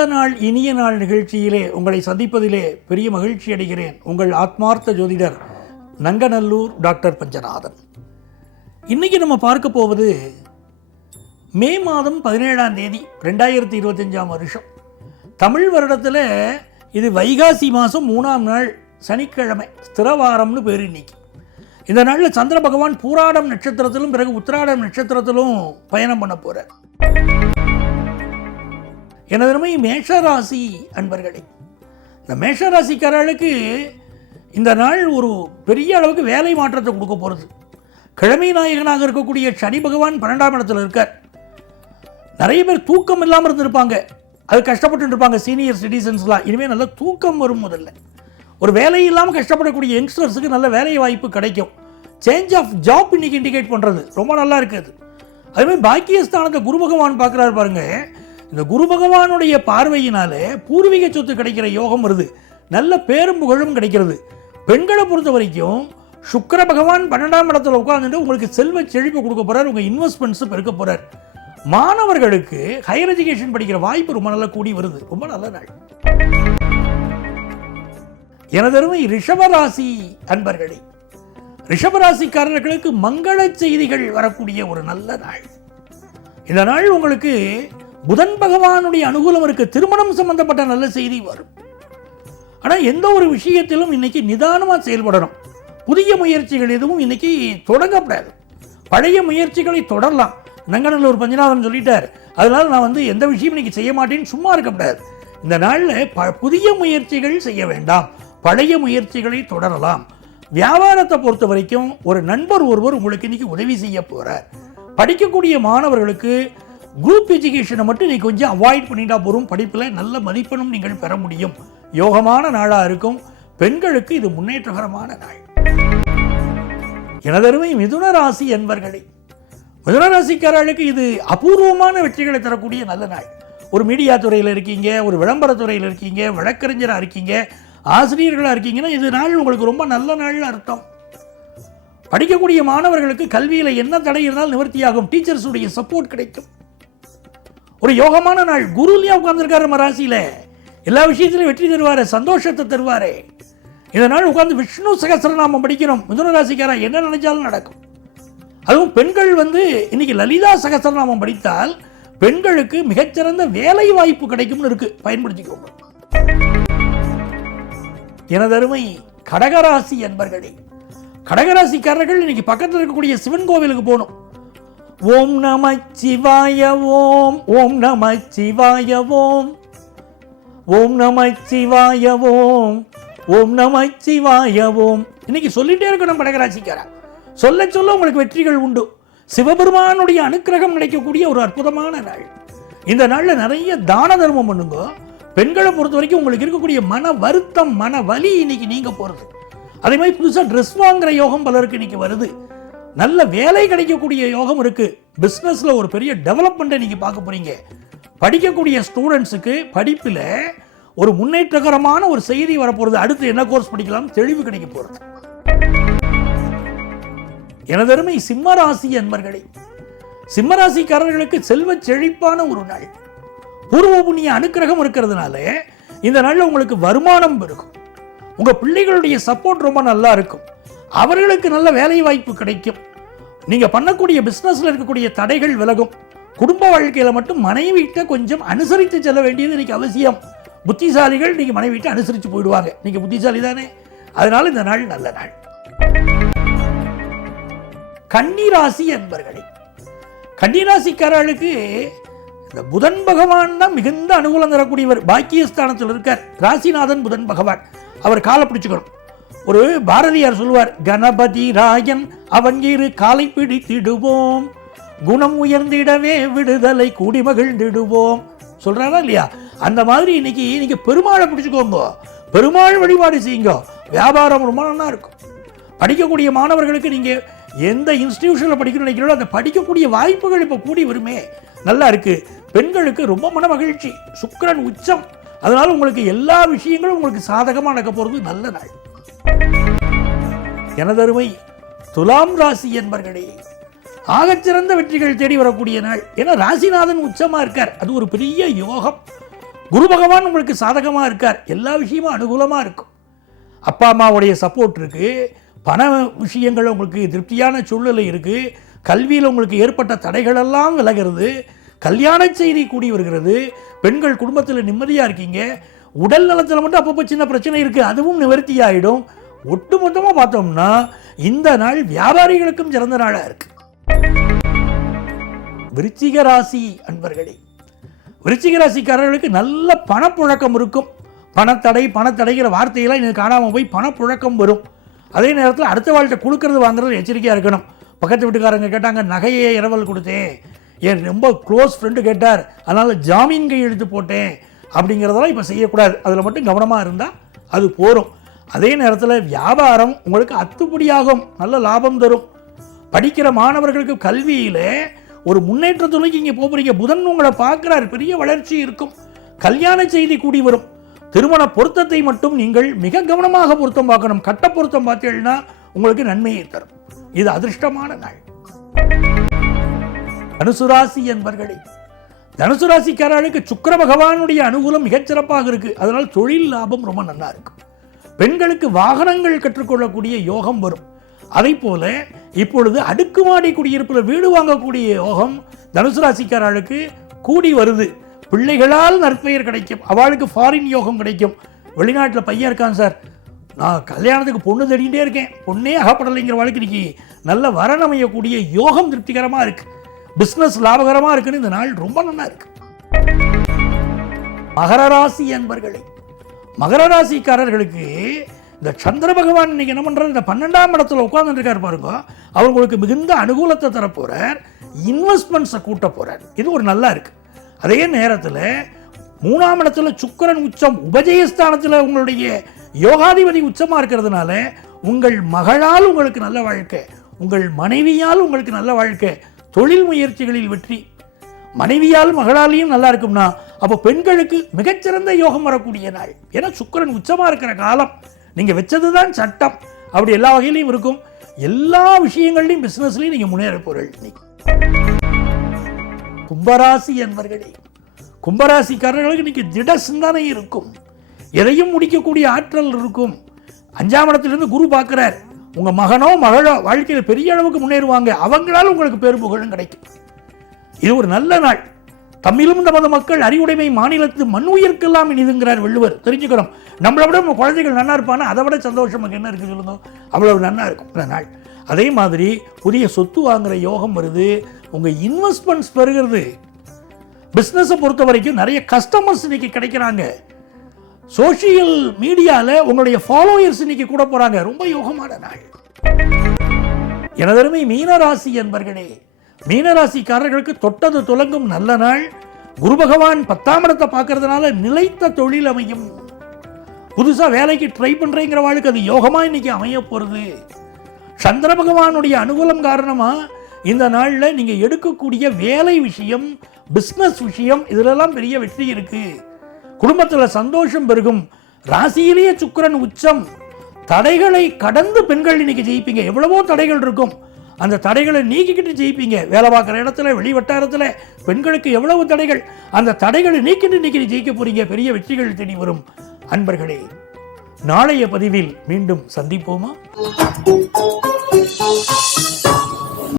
இந்த நாள் இனிய நாள் நிகழ்ச்சியிலே உங்களை சந்திப்பதிலே பெரிய மகிழ்ச்சி அடைகிறேன். உங்கள் ஆத்மார்த்த ஜோதிடர் நங்கநல்லூர் டாக்டர் பஞ்சநாதன். இன்றைக்கி நம்ம பார்க்க போவது மே மாதம் 17ஆம் தேதி 2025 வருஷம். தமிழ் வருடத்தில் இது வைகாசி மாதம் 3ஆம் நாள் சனிக்கிழமை, ஸ்திரவாரம்னு பேர். இன்னைக்கு இந்த நாளில் சந்திர பகவான் பூராடம் நட்சத்திரத்திலும் பிறகு உத்திராடம் நட்சத்திரத்திலும் பயணம் பண்ண போகிறார். எனதருமை மேஷராசி அன்பர்களே, இந்த மேஷராசிக்காரர்களுக்கு இந்த நாள் ஒரு பெரிய அளவுக்கு வேலை மாற்றத்தை கொடுக்க போகிறது. கிழமை நாயகனாக இருக்கக்கூடிய சனி பகவான் 12ஆம் இடத்துல இருக்கார். நிறைய பேர் தூக்கம் இல்லாமல் இருந்திருப்பாங்க, அது கஷ்டப்பட்டு இருப்பாங்க. சீனியர் சிட்டிசன்ஸ்லாம் இனிமேல் நல்ல தூக்கம் வரும். முதல்ல ஒரு வேலை இல்லாமல் கஷ்டப்படக்கூடிய யங்ஸ்டர்ஸுக்கு நல்ல வேலை வாய்ப்பு கிடைக்கும். சேஞ்ச் ஆஃப் ஜாப் இன்னைக்கு இண்டிகேட் பண்ணுறது ரொம்ப நல்லா இருக்குது. அதுமாதிரி பாக்கியஸ்தானத்தை குரு பகவான் பார்க்குறாரு பாருங்க. இந்த குரு பகவானுடைய பார்வையினாலே பூர்வீக சொத்து கிடைக்கிற யோகம் வருது. நல்ல பேரும் புகழும் கிடைக்கிறது. பெண்களை பொறுத்த வரைக்கும் சுக்கிர பகவான் 12ஆம் இடத்துல உட்கார்ந்துட்டு உங்களுக்கு செல்வ செழிப்பு கொடுக்க போறார். உங்கள் இன்வெஸ்ட்மெண்ட்ஸ் பெருக்க போறார். மாணவர்களுக்கு ஹையர் எஜுகேஷன் படிக்கிற வாய்ப்பு ரொம்ப நல்லா கூடி வருது. ரொம்ப நல்ல நாள். எனதருமை ரிஷபராசி அன்பர்களே, ரிஷபராசிக்காரர்களுக்கு மங்கள செய்திகள் வரக்கூடிய ஒரு நல்ல நாள். இந்த நாள் உங்களுக்கு புதன் பகவானுடைய அனுகூலம் இருக்கு. திருமணம் சம்பந்தப்பட்ட நல்ல செய்தி வரும். ஆனால் எந்த ஒரு விஷயத்திலும் இன்னைக்கு நிதானமாக செயல்படணும். புதிய முயற்சிகள் எதுவும் இன்னைக்கு தொடங்கப்படாது. பழைய முயற்சிகளை தொடரலாம். நங்கநல்லூர் பஞ்சநாதன் சொல்லிட்டார். அதனால நான் எந்த விஷயம் இன்னைக்கு செய்ய மாட்டேன்னு சும்மா இருக்கக்கூடாது. இந்த நாளில் புதிய முயற்சிகள் செய்ய வேண்டாம், பழைய முயற்சிகளை தொடரலாம். வியாபாரத்தை பொறுத்த வரைக்கும் ஒரு நண்பர் ஒருவர் உங்களுக்கு இன்னைக்கு உதவி செய்ய போறார். படிக்கக்கூடிய மாணவர்களுக்கு குரூப் எஜுகேஷனை மட்டும் நீங்கள் கொஞ்சம் அவாய்ட் பண்ணிட்டா போகும். படிப்பில் நல்ல மதிப்பெண்ணும் நீங்கள் பெற முடியும். யோகமான நாளாக இருக்கும். பெண்களுக்கு இது முன்னேற்றகரமான நாள். எனதருமை மிதுன ராசி என்பர்களே, மிதுன ராசிக்காரர்களுக்கு இது அபூர்வமான வெற்றிகளை தரக்கூடிய நல்ல நாள். ஒரு மீடியா துறையில் இருக்கீங்க, ஒரு விளம்பரத்துறையில் இருக்கீங்க, வழக்கறிஞராக இருக்கீங்க, ஆசிரியர்களாக இருக்கீங்கன்னா இது நாள் உங்களுக்கு ரொம்ப நல்ல நாள் அர்த்தம். படிக்கக்கூடிய மாணவர்களுக்கு கல்வியில் என்ன தடை இருந்தாலும் நிவர்த்தியாகும். டீச்சர்ஸுடைய சப்போர்ட் கிடைக்கும். ஒரு யோகமான நாள். குருலையா உட்கார்ந்துருக்காரு நம்ம ராசியில. எல்லா விஷயத்திலும் வெற்றி தருவாரு, சந்தோஷத்தை தருவாரு. இந்த நாள் உட்கார்ந்து விஷ்ணு சகஸ்ரநாமம் படிக்கணும். மிதுன ராசிக்காரா என்ன நினைச்சாலும் நடக்கும். அதுவும் பெண்கள் இன்னைக்கு லலிதா சகஸ்ரநாமம் படித்தால் பெண்களுக்கு மிகச்சிறந்த வேலை வாய்ப்பு கிடைக்கும்னு இருக்கு. பயன்படுத்திக்கோங்க. எனதருமை கடகராசி என்பர்களே, கடகராசிக்காரர்கள் இன்னைக்கு பக்கத்தில் இருக்கக்கூடிய சிவன் கோவிலுக்கு போகணும். ஓம் நம சிவாய ஓம், ஓம் நம சிவாய ஓம், ஓம் நம சிவாய ஓம், ஓம் நம சிவாய ஓம். இன்னைக்கு சொல்லிட்டே இருக்கணும் கடகராசிக்காரா. சொல்ல சொல்ல உங்களுக்கு வெற்றிகள் உண்டு. சிவபெருமானுடைய அனுக்கிரகம் கிடைக்கக்கூடிய ஒரு அற்புதமான நாள். இந்த நாளில் நிறைய தான தர்மம் பண்ணுங்க. பெண்களை பொறுத்த வரைக்கும் உங்களுக்கு இருக்கக்கூடிய மன வருத்தம், மன வலி இன்னைக்கு நீங்க போறது. அதே மாதிரி புதுசாக ட்ரெஸ் வாங்குற யோகம் பலருக்கு இன்னைக்கு வருது. நல்ல வேலை கிடைக்கக்கூடிய யோகம் இருக்கு. பிஸ்னஸ்ல ஒரு பெரிய டெவலப்மெண்ட்டை நீங்க பார்க்க போறீங்க. படிக்கக்கூடிய ஸ்டூடெண்ட்ஸுக்கு படிப்பில் ஒரு முன்னேற்றகரமான ஒரு செய்தி வரப்போறது. அடுத்து என்ன கோர்ஸ் படிக்கலாம் தெளிவு கிடைக்க போறது. எனதருமை சிம்மராசி என்பர்களே, சிம்மராசிக்காரர்களுக்கு செல்வ செழிப்பான ஒரு நாள். பூர்வ புண்ணிய அனுக்கிரகம் இருக்கிறதுனால இந்த நாளில் உங்களுக்கு வருமானம் இருக்கும். உங்க பிள்ளைகளுடைய சப்போர்ட் ரொம்ப நல்லா இருக்கும். அவர்களுக்கு நல்ல வேலை வாய்ப்பு கிடைக்கும். நீங்க பண்ணக்கூடிய பிசினஸ்ல இருக்கக்கூடிய தடைகள் விலகும். குடும்ப வாழ்க்கையில மட்டும் மனைவிட்ட கொஞ்சம் அனுசரித்து செல்ல வேண்டியது இன்னைக்கு அவசியம். புத்திசாலிகள் நீங்க மனைவிட்ட அனுசரித்து போயிடுவாங்க. நீங்க புத்திசாலி தானே, அதனால இந்த நாள் நல்ல நாள். கன்னிராசி என்பர்களே, கன்னிராசிக்காரர்களுக்கு இந்த புதன் பகவான் தான் மிகுந்த அனுகூலம் தரக்கூடியவர். பாக்கியஸ்தானத்தில் இருக்கார். ராசிநாதன் புதன் பகவான். அவர் காலை பிடிச்சுக்கணும். ஒரு பாரதியார் சொல்லுவார், கணபதி ராயன் அவன் இரு காலை பிடித்திடுவோம், குணம் உயர்ந்திடவே விடுதலை கூடி மகிழ்ந்திடுவோம் சொல்றாரா இல்லையா? அந்த மாதிரி இன்னைக்கு நீங்க பெருமாளை பிடிச்சுக்கோங்க. பெருமாள் வழிபாடு செய்யுங்க. வியாபாரம் ரொம்ப நல்லா இருக்கும். படிக்கக்கூடிய மாணவர்களுக்கு நீங்க எந்த இன்ஸ்டிடியூஷன்ல படிக்கணும்னு நினைக்கிறீங்களோ அந்த படிக்கக்கூடிய வாய்ப்புகள் இப்ப கூடி வருமே, நல்லா இருக்கு. பெண்களுக்கு ரொம்ப மன மகிழ்ச்சி. சுக்கிரன் உச்சம். அதனால உங்களுக்கு எல்லா விஷயங்களும் உங்களுக்கு சாதகமாக நடக்க போறது நல்ல நாள். எனதருமை துலாம் ராசி என்பர்களே, ஆகச்சிறந்த வெற்றிகள் தேடி வரக்கூடிய நாள். ஏன்னா ராசிநாதன் உச்சமா இருக்கார். அது ஒரு பெரிய யோகம். குரு பகவான் உங்களுக்கு சாதகமாக இருக்கார், எல்லா விஷயமும் அனுகூலமாக இருக்கும். அப்பா அம்மாவுடைய சப்போர்ட் இருக்குது, பண விஷயங்கள் உங்களுக்கு திருப்தியான சூழ்நிலை இருக்குது, கல்வியில் உங்களுக்கு ஏற்பட்ட தடைகளெல்லாம் விலகிறது, கல்யாண செய்தி கூடி வருகிறது, பெண்கள் குடும்பத்தில் நிம்மதியாக இருக்கீங்க, உடல் நலத்தில் மட்டும் அப்பப்போ சின்ன பிரச்சனை இருக்குது, அதுவும் நிவர்த்தி ஆகிடும். ஒட்டு மொத்தமாக பார்த்தோம்னா இந்த நாள் வியாபாரிகளுக்கும் சிறந்த நாளாக இருக்கு. விருச்சிக ராசி அன்பர்களே, விருச்சிக ராசிக்காரர்களுக்கு நல்ல பணப்புழக்கம் இருக்கும். பணத்தடைங்கிற வார்த்தையெல்லாம் எனக்கு காணாமல் போய் பணப்புழக்கம் வரும். அதே நேரத்தில் அடுத்த வாழ்க்கை கொடுக்கறது வாங்குறது எச்சரிக்கையாக இருக்கணும். பக்கத்து வீட்டுக்காரங்க கேட்டாங்க, நகையே இரவல் கொடுத்தேன், என் ரொம்ப க்ளோஸ் ஃப்ரெண்டு கேட்டார், அதனால் ஜாமீன் கையெழுத்து போட்டேன் அப்படிங்கிறதெல்லாம் இப்போ செய்யக்கூடாது. அதில் மட்டும் கவனமாக இருந்தால் அது போகும். அதே நேரத்தில் வியாபாரம் உங்களுக்கு அத்துப்படியாகும், நல்ல லாபம் தரும். படிக்கிற மாணவர்களுக்கு கல்வியில் ஒரு முன்னேற்றத்துறைக்கு இங்கே போகிறீங்க. புதன் உங்களை பார்க்குறார், பெரிய வளர்ச்சி இருக்கும். கல்யாண செய்தி கூடி வரும். திருமண பொருத்தத்தை மட்டும் நீங்கள் மிக கவனமாக பொருத்தம் பார்க்கணும். கட்ட பொருத்தம் பார்த்தீங்கன்னா உங்களுக்கு நன்மையை தரும். இது அதிர்ஷ்டமான நாள். தனுசு ராசி என்பர்களே, தனுசு ராசிக்காரர்களுக்கு சுக்கிர பகவானுடைய அனுகூலம் மிகச்சிறப்பாக இருக்கு. அதனால் தொழில் லாபம் ரொம்ப நல்லா இருக்கு. பெண்களுக்கு வாகனங்கள் கற்றுக்கொள்ளக்கூடிய யோகம் வரும். அதை போல இப்பொழுது அடுக்குமாடி குடியிருப்பில் வீடு வாங்கக்கூடிய யோகம் தனுசு ராசிக்காரர்களுக்கு கூடி வருது. பிள்ளைகளால் நற்பெயர் கிடைக்கும். அவளுக்கு ஃபாரின் யோகம் கிடைக்கும். வெளிநாட்டில் பையன் இருக்கான் சார், நான் கல்யாணத்துக்கு பொண்ணு தேடிகிட்டே இருக்கேன், பொண்ணே அகப்படலைங்கிற வாழ்க்கை இன்னைக்கு நல்ல வரன் அமையக்கூடிய யோகம் திருப்திகரமாக இருக்கு. பிஸ்னஸ் லாபகரமாக இருக்குன்னு இந்த நாள் ரொம்ப நல்லா இருக்கு. மகர ராசி என்பர்களே, மகர ராசிக்காரர்களுக்கு இந்த சந்திர பகவான் இன்னைக்கு என்ன பண்றாரு, இந்த 12ஆம் இடத்துல உட்கார்ந்து இருக்காரு பாருங்க, அவங்களுக்கு மிகுந்த அனுகூலத்தை தரப்போறார். இன்வெஸ்ட்மெண்ட்ஸை கூட்ட போறார். இது ஒரு நல்லா இருக்கு. அதே நேரத்தில் 3ஆம் இடத்துல சுக்கிரன் உச்சம், உபஜயஸ்தானத்தில் உங்களுடைய யோகாதிபதி உச்சமா இருக்கிறதுனால உங்கள் மகளால் உங்களுக்கு நல்ல வாழ்க்கை, உங்கள் மனைவியால் உங்களுக்கு நல்ல வாழ்க்கை, தொழில் முயற்சிகளில் வெற்றி. மனைவியால் மகளாலையும் நல்லா இருக்கும்னா அப்போ பெண்களுக்கு மிகச்சிறந்த யோகம் வரக்கூடிய நாள். ஏன்னா சுக்கிரன் உச்சமா இருக்கிற காலம், நீங்க வச்சதுதான் சட்டம். அப்படி எல்லா வகையிலையும் இருக்கும். எல்லா விஷயங்கள்லையும் பிசினஸ்லையும் நீங்க முன்னேற போறீங்க. கும்பராசி என்பர்களே, கும்பராசிக்காரர்களுக்கு இன்னைக்கு திட சிந்தனை இருக்கும், எதையும் முடிக்கக்கூடிய ஆற்றல் இருக்கும். 5ஆம் இடத்திலிருந்து குரு பார்க்கிறார். உங்க மகனோ மகளோ வாழ்க்கையில் பெரிய அளவுக்கு முன்னேறுவாங்க. அவங்களால உங்களுக்கு பேரு புகழும் கிடைக்கும். இது ஒரு நல்ல நாள். தமிழும் நமது மக்கள் அறிவுடைமை மாநிலத்து மண் உயிர்க்கெல்லாம் இனிதுங்கிறார் வள்ளுவர். தெரிஞ்சுக்கிறோம். நம்மளை விட நம்ம குழந்தைகள் நல்லா இருப்பானா அதை விட சந்தோஷம் நமக்கு என்ன இருக்கு சொல்லுங்க. அவ்வளவு நல்லா இருக்கும் இந்த நாள். அதே மாதிரி புதிய சொத்து வாங்குற யோகம் வருது. உங்க இன்வெஸ்ட்மெண்ட்ஸ் பெறுகிறது. பிஸ்னஸை பொறுத்த வரைக்கும் நிறைய கஸ்டமர்ஸ் இன்னைக்கு கிடைக்கிறாங்க. சோசியல் மீடியாவில் உங்களுடைய ஃபாலோயர்ஸ் இன்னைக்கு கூட போறாங்க. ரொம்ப யோகமான நாள். எனதருமை மீனராசி என்பர்களே, மீனராசிக்காரர்களுக்கு தொட்டது துலங்கும் நல்ல நாள். குரு பகவான் 10ஆம் இடத்தை பார்க்கறதுனால நிலைத்த தொழில் அமையும். புதுசா வேலைக்கு ட்ரை பண்றேங்கிற வாழ்க்கை அது யோகமா இன்னைக்கு அமைய போறது. சந்திர பகவானுடைய அனுகூலம் காரணமா இந்த நாள்ல நீங்க எடுக்கக்கூடிய வேலை விஷயம், பிசினஸ் விஷயம், இதுலெல்லாம் பெரிய வெற்றி இருக்கு. குடும்பத்துல சந்தோஷம் பெருகும். ராசியிலேயே சுக்கிரன் உச்சம். தடைகளை கடந்து பெண்கள் இன்னைக்கு ஜெயிப்பீங்க. எவ்வளவோ தடைகள் இருக்கும், அந்த தடைகளை நீக்கிக்கிட்டு ஜெயிப்பீங்க. வேலை பார்க்குற இடத்துல, வெளி வட்டாரத்தில் பெண்களுக்கு எவ்வளவு தடைகள், அந்த தடைகளை நீக்கிட்டு இன்னைக்கு ஜெயிக்க போறீங்க. பெரிய வெற்றிகள் தேடி வரும். அன்பர்களே, நாளைய பதிவில் மீண்டும் சந்திப்போமா?